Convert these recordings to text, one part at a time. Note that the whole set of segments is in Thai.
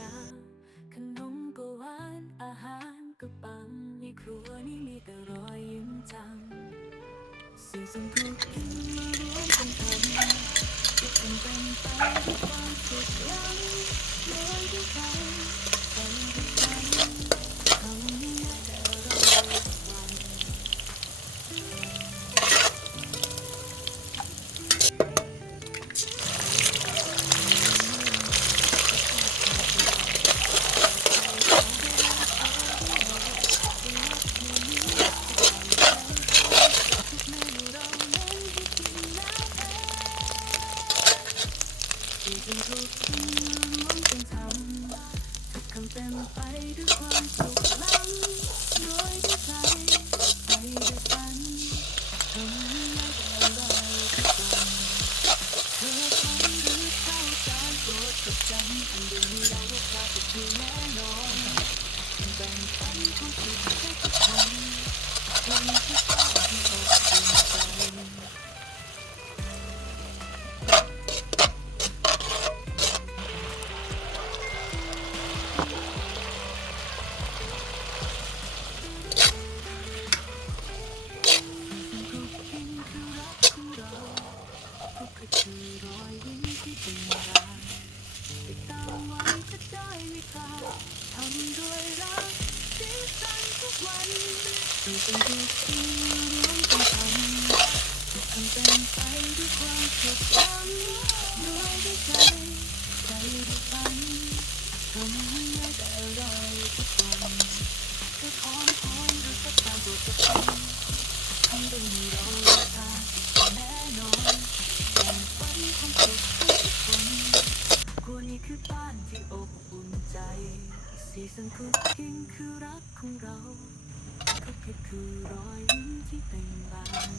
ยา ขนมก็หวานอาหารก็ปังในครัวนี้มีแต่รอยยิ้มจังสื่อสังคัญกินมารวมกันทำทุกคนเป็นไปด้วยความสุขล้ำ ที่ฉันถูกทิ้งร่วมกันทำทุกคำเต็มไปด้วยความสุขล้ำโดยที่ใจไปด้วยกันทำให้ง่ายแต่อร่อยทุกวันเธอฟังหรือเข้าใจโปรดจดจำอันเดียวนี้เราว่าพลาดจะคือแน่นอนแบ่งปันความสุขให้ทุกคนคนที่ชอบที่อบอุ่นใจ อรอยยิ้มที่เป็นรักติดตามไว้จะได้ไม่พลาดทำด้วยรักสีสันทุกวันสู่เป็นทุกสิ่งรวมกันทำทุกคำเป็นไปด้วยความสุขล้ำด้วยด้วยใจใจด้วยฝันทำให้ง่ายแต่อร่อยทุกวันจะขอพรหรือสักการโปรดจะฟังทำเป็นให้เรา สีสันคุกกิ้งคือรักของเราคุกคิดคือรอยยิ้มที่เป็นบาน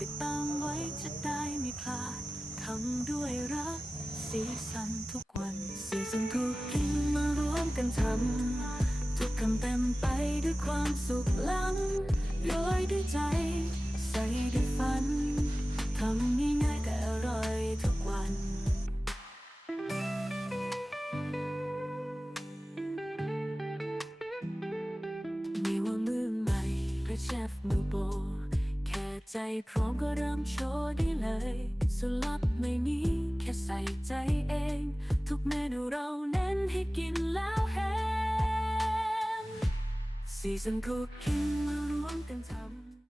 ติดตามไว้จะได้ไม่พลาดทำด้วยรัก สีสันทุกวันสีสันคุกกิ้งมารวมกันทำทุกคำเต็มไปด้วยความสุขล้ำโรยด้วยใจ ใส่ด้วยฝัน ใจพร้อมก็เริ่มโชว์ได้เลย สุดลับไม่มีแค่ใส่ใจเอง ทุกเมนูเราเน้นให้กินแล้วแฮมซีซันคุกกิ้งมารวมกันทำ